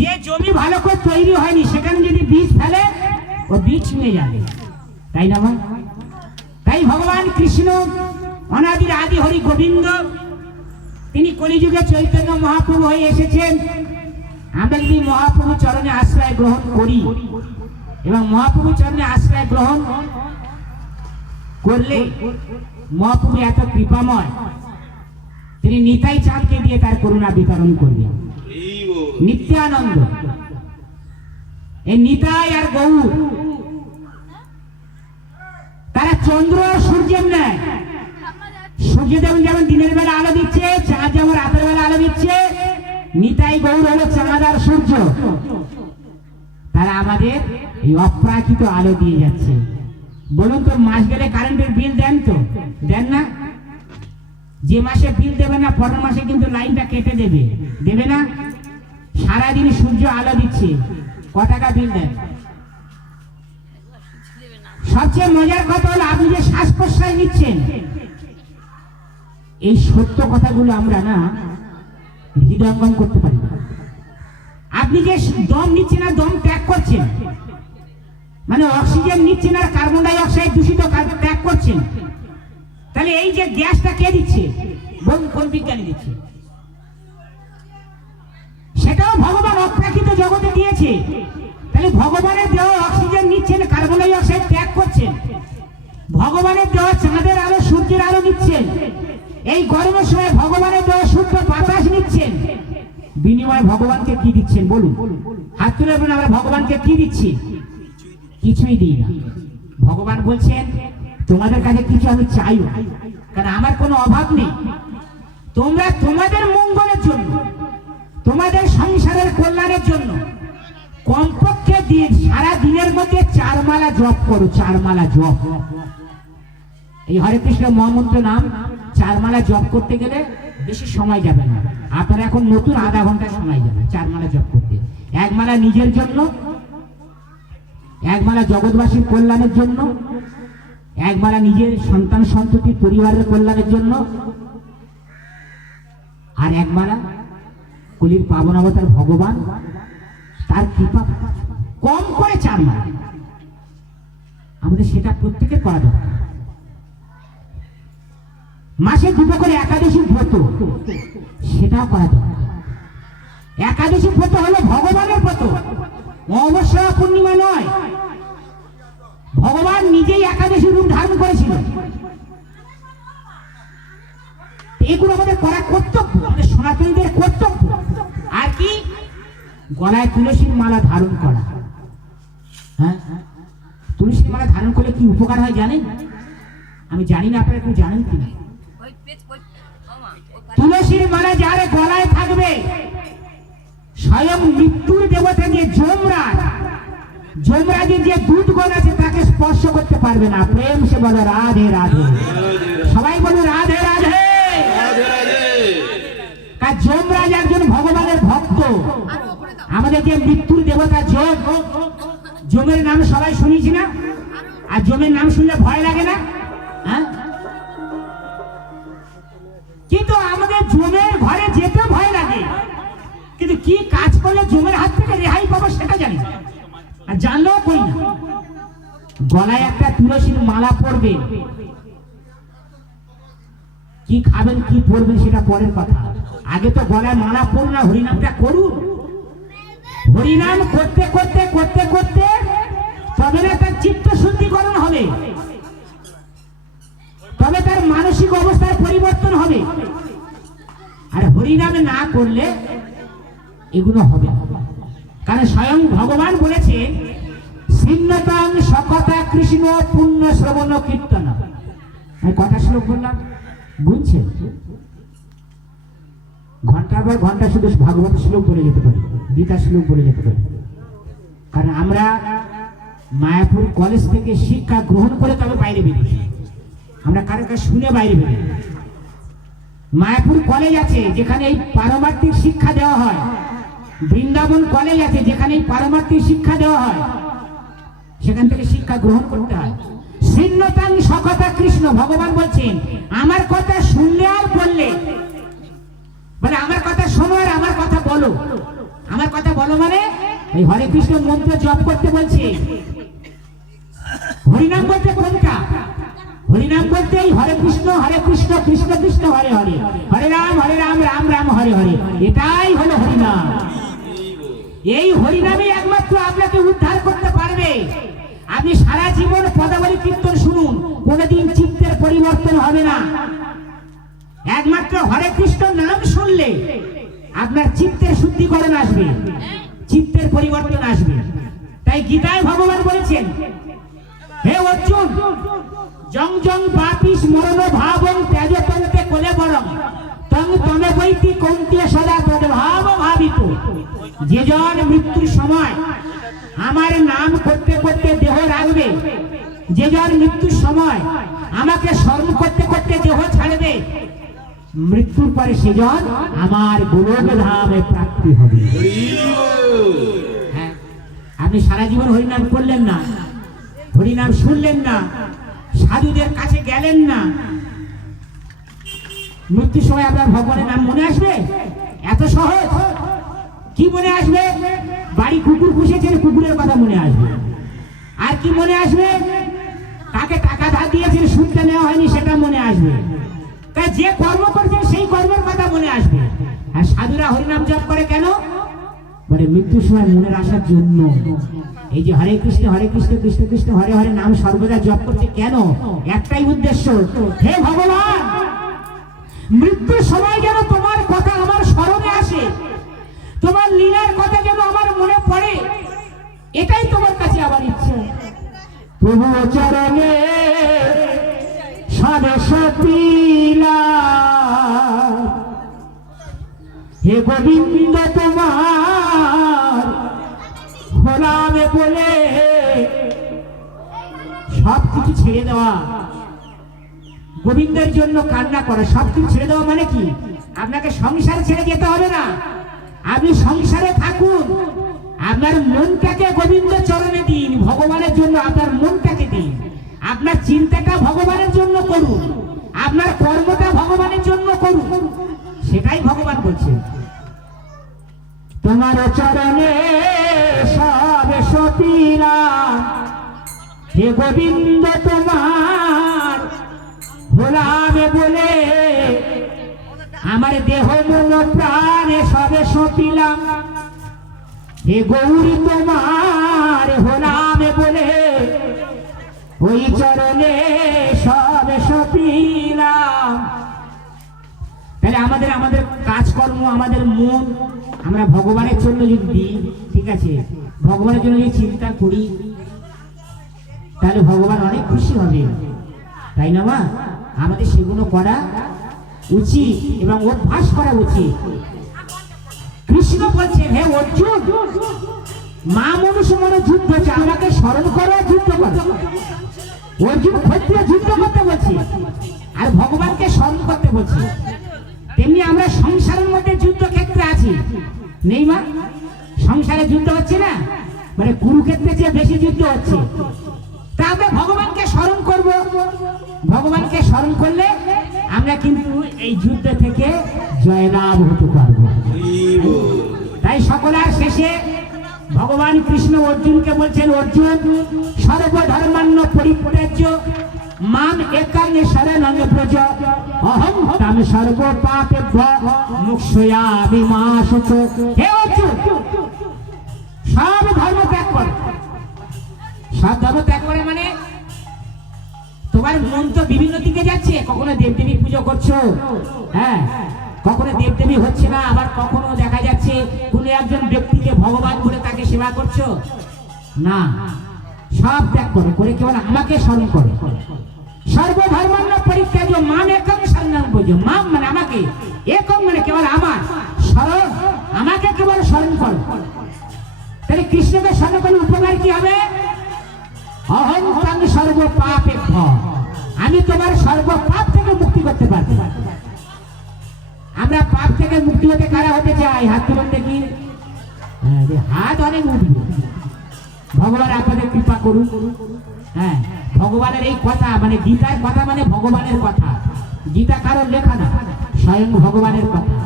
যে জমি ভালো করে তৈরি হয়নি সেখানে যদি বীজ ফেলে ও বীজ নিয়ে যাবে, তাই না ভাই? তাই ভগবান কৃষ্ণ অনাদির আদি হরি গোবিন্দ তিনি কলিযুগে চৈতন্য মহাপ্রভু হয়ে এসেছেন। আমরা যদি মহাপ্রভু চরণে আশ্রয় গ্রহণ করি এবং মহাপ্রভু চরণে আশ্রয় গ্রহণ করলে মহাপ্রভু এত কৃপাময়, তিনি নিতাই চাঁদকে দিয়ে তার করুণা বিতরণ করবেন। নিত্যানন্দ, এই নিতাই আর গৌর তারা চন্দ্র আর সূর্যের ন্যায়। সূর্যদেব যেমন দিনের বেলা আলো দিচ্ছে, চাঁদ যেমন রাতের বেলা আলো দিচ্ছে, নিতাই গৌর হলো চাঁদ আর সূর্য। তারা আমাদের এই অপ্রাকৃত আলো দিয়ে যাচ্ছে। বলুন তো, মাস গেলে কারেন্টের বিল দেন তো? দেন না? যে মাসে বিল দেবে না পরের মাসে কিন্তু লাইনটা কেটে দেবে, দেবে না? সারাদিন সূর্য আলো দিচ্ছে, ক টাকা বিল দেন? সবচেয়ে মজার কথা হলো আপনি যে শ্বাস প্রশ্বাস নিচ্ছেন, এই সত্য কথাগুলো আমরা না হৃদয়ঙ্গম করতে পারি না। আপনি যে দম নিচ্ছেন আর দম ত্যাগ করছেন, মানে অক্সিজেন নিচ্ছেন আর কার্বন ডাই অক্সাইড দূষিত ত্যাগ করছেন, তাহলে এই যে গ্যাসটা কে দিচ্ছে? বলুন, কোন বিজ্ঞানী দিচ্ছে? সেটাও ভগবান অপ্রাকৃত জগতে দিয়েছে। তাহলে ভগবানের দেওয়া অক্সিজেন নিচ্ছেন, কার্বন ডাই অক্সাইড ত্যাগ করছেন। ভগবানের দেওয়া চাঁদের আলো সূর্যের আলো নিচ্ছেন। এই গরমের সময় ভগবানের দেওয়া শুদ্ধ বাতাস নিচ্ছেন। বিনিময়ে ভগবানকে কি দিচ্ছেন? বলুন, হাত তুলে বলুন, আমরা ভগবানকে কি দিচ্ছি? কিছুই দিই না। ভগবান বলছেন তোমাদের কাছে কিছু আমি চাইও, কারণ আমার কোনো অভাব নেই। তোমরা তোমাদের মঙ্গলের জন্য, তোমাদের সংসারের কল্যাণের জন্য কমপক্ষে সারা দিনের মধ্যে 4 মালা জপ করো। 4 মালা জপ। এই হরে কৃষ্ণ মহামন্ত্র নাম 4 মালা জপ করতে গেলে বেশি সময় যাবে না। আপনার এখন নতুন আধা ঘন্টা সময় যাবে 4 মালা জপ করতে। 1 মালা নিজের জন্য, 1 মালা জগৎবাসীর কল্যাণের জন্য, 1 মালা নিজের সন্তান সন্ততি পরিবারের কল্যাণের জন্য, আর 1 মালা কলির পাবন অবতার ভগবান তার কৃপা। কম করে 4 মালা আমাদের সেটা প্রত্যেকের করা দরকার। মাসে 2টো করে একাদশী ব্রত, সেটাও করা দরকার। একাদশী ব্রত হলো ভগবানের ব্রত, অমাবস্যা পূর্ণিমা নয়। ভগবান নিজেই একাদশী রূপ ধারণ করেছিল। এগুলো আমাদের করা কর্তব্য, আমাদের সনাতনীদের কর্তব্য। আর কি? গলায় তুলসীর মালা ধারণ করা। হ্যাঁ, তুলসীর মালা ধারণ করলে কি উপকার হয় জানেন? আমি জানি না, আপনারা কেউ জানেন কিনা? তুলসীর মালা যার গলায় থাকবে, স্বয়ং মৃত্যুর দেবতা যে যমরাজের যে দূতগণ আছে তাকে স্পর্শ করতে পারবে না। প্রেম সে বলো রাধে রাধে। সবাই বলো রাধে রাধে। কারণ যমরাজ একজন ভগবানের ভক্ত। আমাদের যে মৃত্যুর দেবতা যমের নাম সবাই শুনেছি না? আর যমের নাম শুনলে ভয় লাগে না? হ্যাঁ, কিন্তু আমাদের যমের ঘরে যেতে ভয় লাগে। কিন্তু কি কাজ করলে যমের হাত থেকে রেহাই পাবো সেটা জানি না, আর জানলেও কই না। গলায় একটা তুলসীর মালা পরবে, কি খাবেন কি পরবেন সেটা পরের কথা। আগে তো গলায় মালা পড়ুন, না হরিনামটা করুন। হরিনাম করতে করতে করতে করতে তবে না তার চিত্ত শুদ্ধিকরণ হবে, তবে তার মানসিক অবস্থার পরিবর্তন হবে। আর হরিনাম না করলে এগুলো হবে না। কারণ স্বয়ং ভগবান বলেছে সিন্নতং সকতা কৃষ্ণ পুণ্য শ্রবণ কীর্তন। আমি কটা শ্লোক বললাম বুঝছেন? ঘন্টার পর ঘন্টা শুধু ভাগবত শ্লোক বলে যেতে পারি, গীতা শ্লোক বলে যেতে পারি। কারণ আমরা মায়াপুর কলেজ থেকে শিক্ষা গ্রহণ করে তবে বাইরে বেরিয়েছি। আমরা কারো কাছে শুনে বাইরে বেরিয়ে। মায়াপুর কলেজ আছে যেখানে এই পারমার্থিক শিক্ষা দেওয়া হয়। বৃন্দাবন কলেজ আছে যেখানে এই পারমার্থিক শিক্ষা দেওয়া হয়। সেখান থেকে শিক্ষা গ্রহণ করতে হয়। সিন্নতাং সকতা কৃষ্ণ, ভগবান বলছেন আমার কথা শুনলে আর বললে, মানে আমার কথা শোনো আর আমার কথা বলো। আমার কথা বলো মানে ওই হরে কৃষ্ণ মন্ত্র জপ করতে বলছে। হরিনাম বলতে কোনটা? হরিনাম বলতে এই হরে কৃষ্ণ কৃষ্ণ কৃষ্ণ হরে হরে, হরে রাম রাম রাম হরে হরে, এটাই হলো হরিনাম। এই হরিনামই একমাত্র আপনাকে উদ্ধার করতে পারবে। আপনি সারা জীবন পদাবলী কীর্তন শুনুন, কোনোদিন চিত্তের পরিবর্তন হবে না। একমাত্র হরে কৃষ্ণ নাম শুনলে আপনার চিত্তের শুদ্ধিকরণ আসবে, চিত্তের পরিবর্তন আসবে। তাই গীতায় ভগবান বলেছেন, হে অর্জুন, জং জং পাপিস মরণ ভাবং ত্যাজতন্তে কোলে বরং তং তমে বৈতি কন্তিয়া সদা তদ্ভাব ভাবিত। যে জন মৃত্যুর সময় আমার নাম করতে করতে দেহ রাখবে, যে জন মৃত্যুর সময় আমাকে স্মরণ করতে করতে দেহ ছাড়বে, মৃত্যুর পরে সেজন আমার গোলক ধামে প্রাপ্তি হবে। হ্যাঁ, আপনি সারা জীবন হরিনাম করলেন না, হরিনাম শুনলেন না, সাধুদের কাছে গেলেন না, মৃত্যুর সময় আপনার ভগবানের নাম মনে আসবে? এত সহজ? কি মনে আসবে? বাড়ি কুকুর পুষেছেন, কুকুরের কথা মনে আসবে। আর কি মনে আসবে? কাকে টাকা ধার দিয়েছেন, সুদটা নেওয়া হয়নি, সেটা মনে আসবে। তাই যে কর্ম করছেন সেই কর্মের কথা মনে আসবে। আর সাধুরা হরিনাম জপ করে কেন? মানে মৃত্যুর সময় মনের আসার জন্য। এই যে হরে কৃষ্ণ কৃষ্ণ কৃষ্ণ হরে হরে নাম সর্বদা জপ করছে কেন? একটাই উদ্দেশ্য, হে ভগবান, মৃত্যুর সময় যেন তোমার কথা আমার স্মরণে আসে, তোমার লীলার কথা যেন আমার মনে পড়ে, এটাই তোমার কাছে আমার ইচ্ছে। প্রভু চরণে সরস্বতীলা, হে গোবিন্দ তোমার হলামে বলে সবকিছু ছেড়ে দেওয়া, গোবিন্দের জন্য কান্না করা। সবকিছু ছেড়ে দেওয়া মানে কি? আপনাকে সংসার ছেড়ে যেতে হবে না, আপনি সংসারে থাকুন, আপনার মনটাকে গোবিন্দ চরণে দিন, ভগবানের জন্য আপনার মনটাকে দিন, আপনার চিন্তাটা ভগবানের জন্য করুন, আপনার কর্মটা ভগবানের জন্য করুন। সেটাই ভগবান বলছে, তোমার চরণে সব সপিলাম, হে গোবিন্দ তোমার হলামে বলে আমার দেহ মন প্রাণে সবে সপিলাম, হে গৌরী তোমার হলামে বলে ওই চরণে সবে সপিলাম। তাহলে আমাদের কাজকর্ম, আমাদের মন আমরা ভগবানের জন্য যদি দিই, ঠিক আছে, ভগবানের জন্য যদি চিন্তা করি, তাহলে ভগবান অনেক খুশি হবে, তাই না মা? আমাদের সেগুলো করা উচিত এবং অভ্যাস করা উচিত। কৃষ্ণ বলছেন, হে অর্জুন, মা মনুষ্য মনে যুদ্ধ হচ্ছে, আমাকে স্মরণ করো, যুদ্ধ করো। অর্জুন ক্ষত্রিয় যুদ্ধ করতে বলছে আর ভগবানকে স্মরণ করতে বলছে। তেমনি আমরা সংসারের মধ্যে যুদ্ধক্ষেত্রে আছি, নেই মা? সংসারে যুদ্ধ হচ্ছে না, মানে কুরুক্ষেত্রে যে বেশি যুদ্ধ হচ্ছে। তা আমরা ভগবানকে স্মরণ করব, ভগবানকে স্মরণ করলে আমরা কিন্তু এই যুদ্ধ থেকে জয়লাভ হতে পারবো। তাই সকলের শেষে ভগবান কৃষ্ণ অর্জুনকে বলছেন, অর্জুন, সর্বধর্মান্য পরিত্যাজ্য মাম একাং শরণং ব্রজ, অহং তম সর্ব পাপেভ্যো মুক্ষয়ামি মা শুচ। হে অর্জুন, সব ধর্ম ত্যাগ করো। সব ধর্ম ত্যাগ করে মানে তোমার মন তো বিভিন্ন দিকে যাচ্ছে, কখনো দেবদেবী পুজো করছো, হ্যাঁ, কখনো দেবদেবী হচ্ছে না, আবার কখনো দেখা যাচ্ছে কোন একজন ব্যক্তিকে ভগবান বলে তাকে সেবা করছো না। সব ত্যাগ করো, করে কেবল আমাকে স্মরণ করো। সর্বধর্মান্য পরিত্যাজ্য মাম একং শরণং ব্রজ, মাম মানে আমাকে, একং মানে কেবল আমার, স্মরণ আমাকে কেবল স্মরণ করো। তাহলে কৃষ্ণকে স্মরণ করলে উপকার কি হবে? অহং তং সর্ব পাপেভ্যো, আমি তোমার সর্ব পাপ থেকে মুক্তি করতে পারবো। আমরা পাপ থেকে মুক্তি হতে কারা হতে চাই? হাত তুলুন দেখি। হাত অনেক উঠবে। ভগবান আপনাদের কৃপা করুন। হ্যাঁ, ভগবানের এই কথা মানে গীতার কথা, মানে ভগবানের কথা। গীতা কারোর লেখা না, স্বয়ং ভগবানের কথা।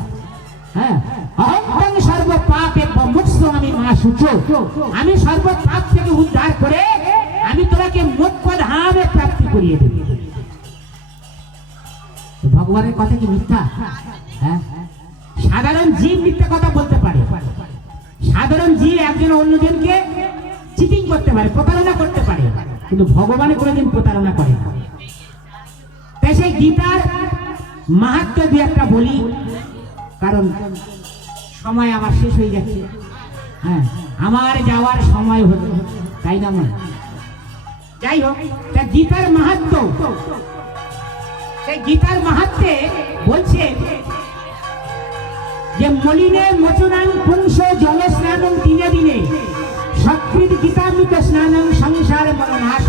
হ্যাঁ, অহংকাং সর্ব পাপে মুক্ত আমি মা সূচো, আমি সর্ব পাপ থেকে উদ্ধার করে আমি তোমাকে মোক্ষ ধামে প্রাপ্তি করিয়ে দেব। ভগবানের কথা কি মিথ্যা? হ্যাঁ, সাধারণ জীব মিথ্যা কথা বলতে পারে, সাধারণ জীব একজন অন্যজনকে চিটিং করতে পারে, প্রতারণা করতে পারে, কিন্তু ভগবান কোনোদিন প্রতারণা করে না। তাই সেই গীতার মাহাত্ম্য দুই একটা বলি, কারণ সময় আমার শেষ হয়ে যাচ্ছে। হ্যাঁ, আমার যাওয়ার সময় হলো, তাই না? মনে যাই হোক, তা গীতার মাহাত্ম্য, সেই গীতার মাহাত্ম্যে বলছে যে মলিনে মোচনাং পুংস জল স্নানং দিনে দিনে সকৃত গীতামৃত স্নানং সংসার মরণাশ।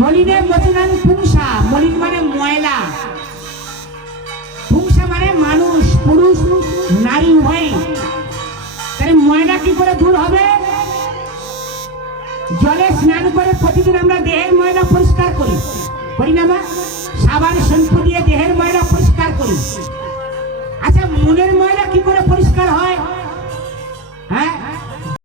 মলিনে মোচনাং পুংসা, মলিন মানে ময়লা, পুংসা মানে মানুষ, পুরুষ নারী উভয়। তাহলে ময়লা কি করে দূর হবে? জলে স্নান করে প্রতিদিন আমরা দেহের ময়লা পরিষ্কার করি, করি না? সাবান শ্যাম্পু দিয়ে দেহের ময়লা পরিষ্কার করি। আচ্ছা, মনের ময়লা কি করে